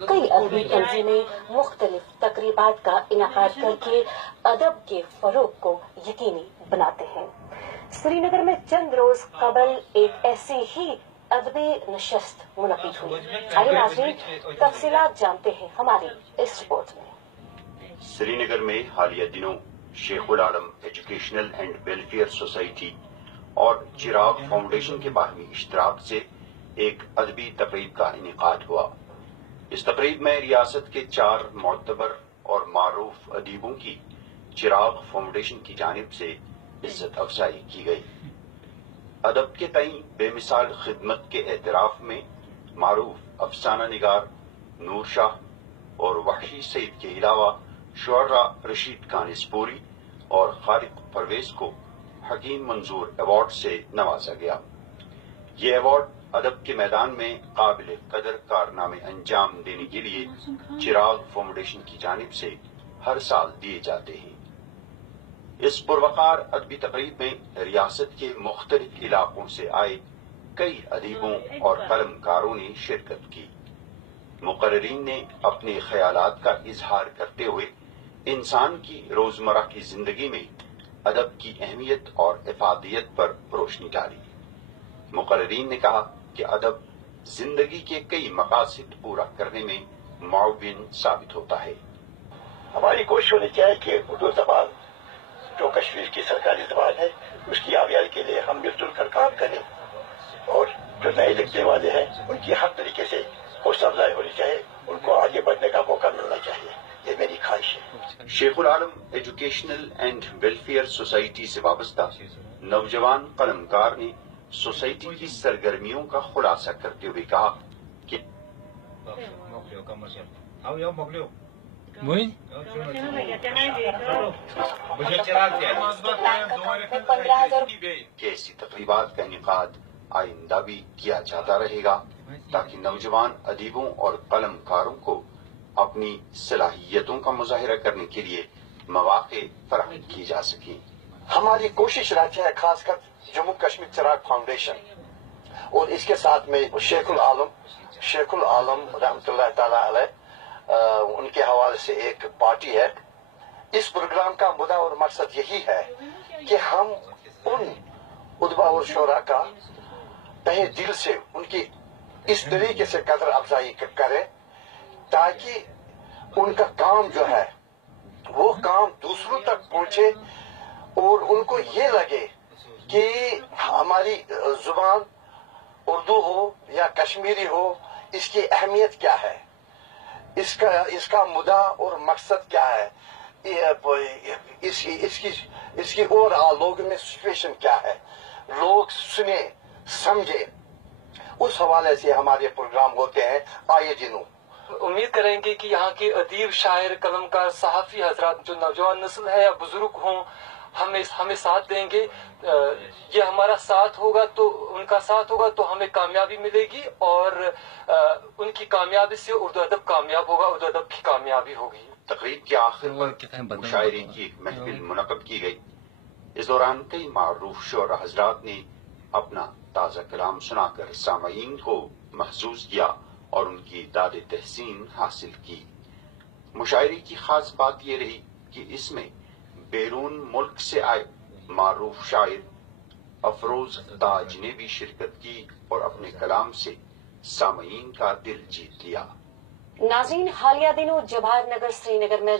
कई अदबी तंजीमें मुख्तलिफ तकरीबात का इनकाद करके अदब के फरोग को यकीनी बनाते हैं। श्रीनगर में चंद रोज कबल एक ऐसी ही अदबी नशस्त मुनक़िद हुई। आइए नाज़रीन, तफसीलात जानते हैं हमारी इस रिपोर्ट में। श्रीनगर में हालिया दिनों शेखुल आलम एजुकेशनल एंड वेलफेयर सोसाइटी और चिराग फाउंडेशन के बाहमी इश्तराक से एक अदबी तकरीब का इनेकाद हुआ। इस तकरीब में रियासत के 4 मोतबर और मारूफ अदीबों की चिराग फाउंडेशन की जानिब से इज्जत अफजाई की गई। अदब के तई बेमिसाल खिदमत के एतराफ में मारूफ अफसाना निगार नूर शाह और वहशी सईद के अलावा शुअरा रशीद कानिस्पुरी और खालिद परवेज को हकीम मंजूर अवार्ड से नवाजा गया। ये अवार्ड अदब के मैदान में काबिल कदर कारनामे अंजाम देने के लिए चिराग फाउंडेशन की जानिब से हर साल दिए जाते हैं। इस पुरवकार अदबी तकरीब में रियासत के मुख्तलिफ इलाकों से आए कई अदीबों और कलमकारों ने शिरकत की। मुकर्रिरीन ने अपने ख्यालात का इजहार करते हुए इंसान की रोजमर्रा की जिंदगी में अदब की अहमियत और इफादियत पर रोशनी डाली। मुकर्रिरीन ने कहा कि अदब जिंदगी के कई मकासद पूरा करने में मुआविन साबित होता है। हमारी कोशिश होनी चाहिए कि उर्दू जबान जो कश्मीर की सरकारी जबान है उसकी आबियाई के लिए हम मिलजुल कर काम करें और जो नए लिखने वाले हैं उनकी हर तरीके से हौसला अफजाई होनी चाहिए, उनको आगे बढ़ने का मौका मिलना चाहिए। ये मेरी ख्वाहिश है। शेखुल आलम एजुकेशनल एंड वेलफेयर सोसाइटी से वाबस्ता नौजवान कलमकार ने सोसाइटी की सरगर्मियों का खुलासा करते हुए कहा कि ऐसी तकरीबात का इनेकाद आइंदा भी किया जाता रहेगा ताकि नौजवान अदीबों और कलमकारों को अपनी सलाहियतों का मुजाहिरा करने के लिए मौके फराहम की जा सके। हमारी कोशिश रहती है खासकर जम्मू कश्मीर चिराग फाउंडेशन और इसके साथ में शेखुल आलम रहमतुल्लाह ताला अलैह उनके हवाले से एक पार्टी है। इस प्रोग्राम का मुद्दा और मकसद यही है कि हम उन उदबा और शोरा का तहे दिल से उनकी इस तरीके से कदर अफजाई करें ताकि उनका काम जो है वो काम दूसरों तक पहुंचे और उनको ये लगे कि हमारी जुबान उर्दू हो या कश्मीरी हो, इसकी अहमियत क्या है, इसका मुद्दा और मकसद क्या है, इसकी ओवरऑल लोगों में सिचुएशन क्या है, लोग सुने समझे। उस हवाले से हमारे प्रोग्राम होते हैं आए दिनों। उम्मीद करेंगे कि यहाँ के अदीब, शायर, कलमकार, सहाफी हजरात जो नौजवान नस्ल है या बुजुर्ग हों हमें साथ देंगे। ये हमारा साथ होगा तो उनका साथ होगा तो हमें कामयाबी मिलेगी और उनकी कामयाबी से उर्दू अदब कामयाब होगा, उर्दू अदब की कामयाबी होगी। तकरीब के आखिर पर मुशायरे की एक महफिल मुनक़द की गई। इस दौरान कई मारूफ शुअरा हजरात ने अपना ताज़ा कलाम सुनाकर सामईन को महसूस किया और उनकी दाद तहसीन हासिल की। मुशायरे की खास बात यह रही कि इसमें बैरून मुल्क से आए मारूफ शायर अफरोज ताज ने भी शिरकत की और अपने कलाम से सामईन का दिल जीत लिया। नाज़रीन, हालिया दिनों जवाहर नगर श्रीनगर में